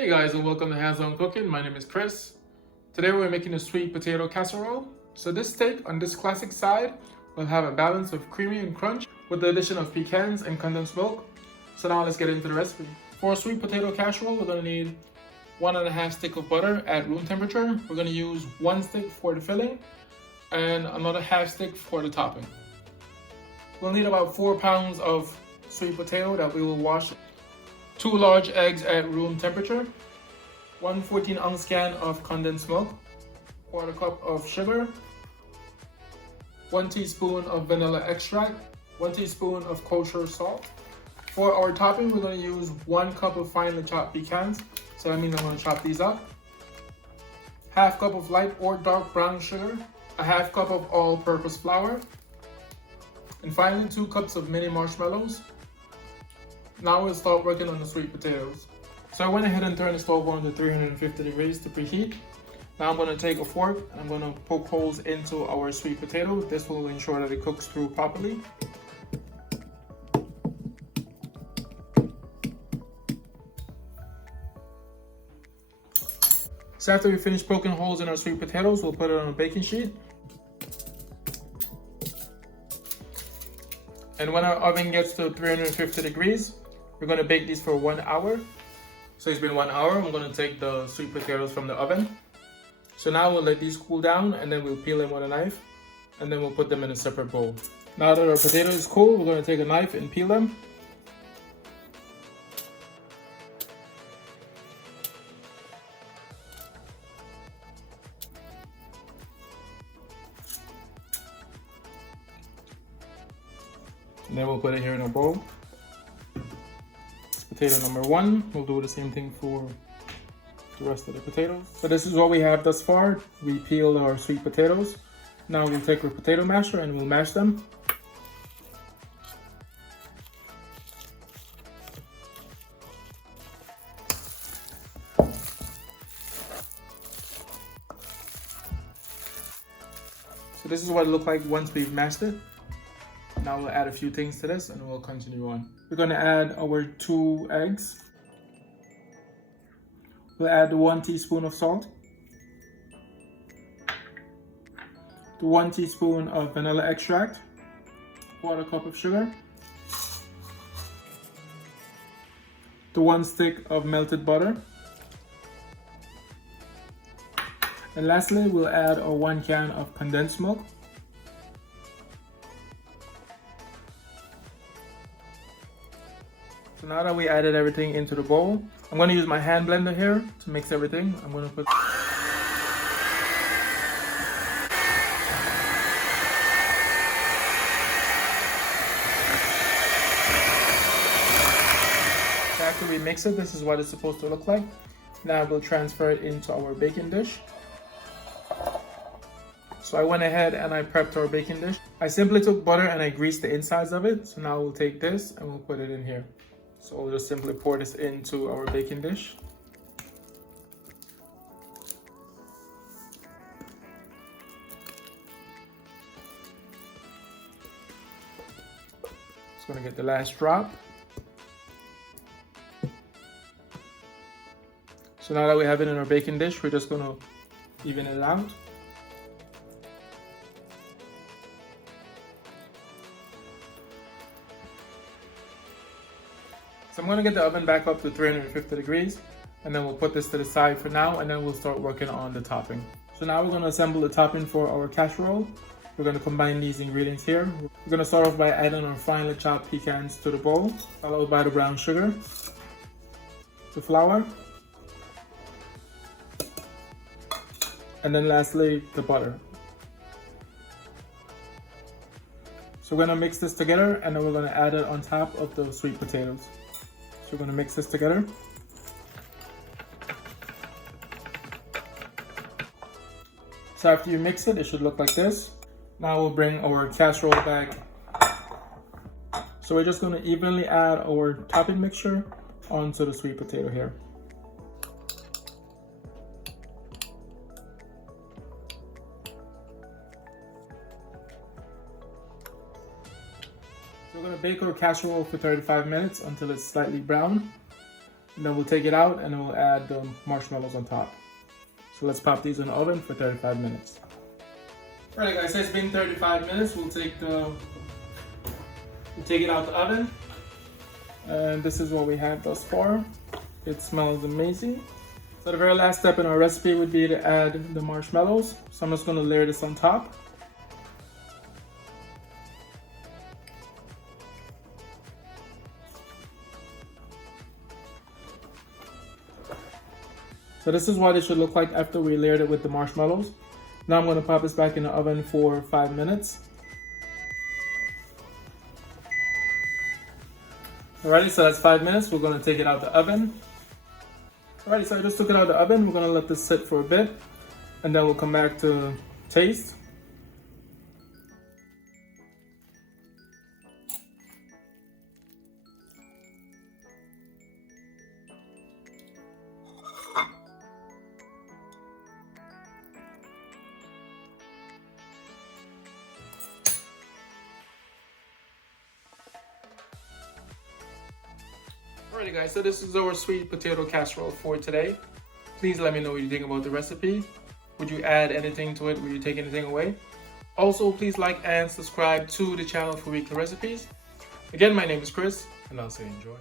Hey guys, and welcome to Handsoncooking. My name is Chris. Today we're making a sweet potato casserole. So this steak on this classic side will have a balance of creamy and crunch with the addition of pecans and condensed milk. So now let's get into the recipe. For a sweet potato casserole, we're going to need 1.5 stick of butter at room temperature. We're going to use 1 stick for the filling and another half stick for the topping. We'll need about 4 pounds of sweet potato that we will wash. 2 large eggs at room temperature, 1 14-ounce can of condensed milk, 1/4 cup of sugar, 1 teaspoon of vanilla extract, 1 teaspoon of kosher salt. For our topping, we're going to use 1 cup of finely chopped pecans, so that means I'm going to chop these up. 1/2 cup of light or dark brown sugar, 1/2 cup of all-purpose flour, and finally 2 cups of mini marshmallows. Now we'll start working on the sweet potatoes. So I went ahead and turned the stove on to 350 degrees to preheat. Now I'm going to take a fork and I'm going to poke holes into our sweet potato. This will ensure that it cooks through properly. So after we finish poking holes in our sweet potatoes, we'll put it on a baking sheet. And when our oven gets to 350 degrees, we're going to bake these for 1 hour. So it's been 1 hour. I'm going to take the sweet potatoes from the oven. So now we'll let these cool down and then we'll peel them with a knife and then we'll put them in a separate bowl. Now that our potato is cool, we're going to take a knife and peel them. And then we'll put it here in a bowl. Potato number 1, we'll do the same thing for the rest of the potatoes. So this is what we have thus far. We peeled our sweet potatoes. Now we'll take our potato masher and we'll mash them. So this is what it looks like once we've mashed it. Now we'll add a few things to this and we'll continue on. We're going to add our 2 eggs. We'll add 1 teaspoon of salt, 1 teaspoon of vanilla extract, 1/4 cup of sugar, 1 stick of melted butter, and lastly we'll add our 1 can of condensed milk. So now that we added everything into the bowl, I'm going to use my hand blender here to mix everything. I'm going to put... So after we mix it, this is what it's supposed to look like. Now we'll transfer it into our baking dish. So I went ahead and I prepped our baking dish. I simply took butter and I greased the insides of it. So now we'll take this and we'll put it in here. So we'll just simply pour this into our baking dish. Just gonna get the last drop. So now that we have it in our baking dish, we're just gonna even it out. So I'm going to get the oven back up to 350 degrees and then we'll put this to the side for now and then we'll start working on the topping. So now we're going to assemble the topping for our casserole. We're going to combine these ingredients here. We're going to start off by adding our finely chopped pecans to the bowl, followed by the brown sugar, the flour, and then lastly the butter. So we're going to mix this together and then we're going to add it on top of the sweet potatoes. So we're going to mix this together. So after you mix it, it should look like this. Now we'll bring our casserole back. So we're just going to evenly add our topping mixture onto the sweet potato here. So we're going to bake our casserole for 35 minutes until it's slightly brown. And then we'll take it out and we'll add the marshmallows on top. So let's pop these in the oven for 35 minutes. Alright guys, it's been 35 minutes. We'll take it out the oven. And this is what we have thus far. It smells amazing. So the very last step in our recipe would be to add the marshmallows. So I'm just going to layer this on top. So this is what it should look like after we layered it with the marshmallows. Now I'm going to pop this back in the oven for 5 minutes. Alrighty, so that's 5 minutes. We're going to take it out the oven. Alrighty, so I just took it out of the oven. We're going to let this sit for a bit, and then we'll come back to taste. Alrighty guys, so this is our sweet potato casserole for today. Please let me know what you think about the recipe. Would you add anything to it? Would you take anything away? Also, please like and subscribe to the channel for weekly recipes. Again, my name is Chris, and I'll say enjoy.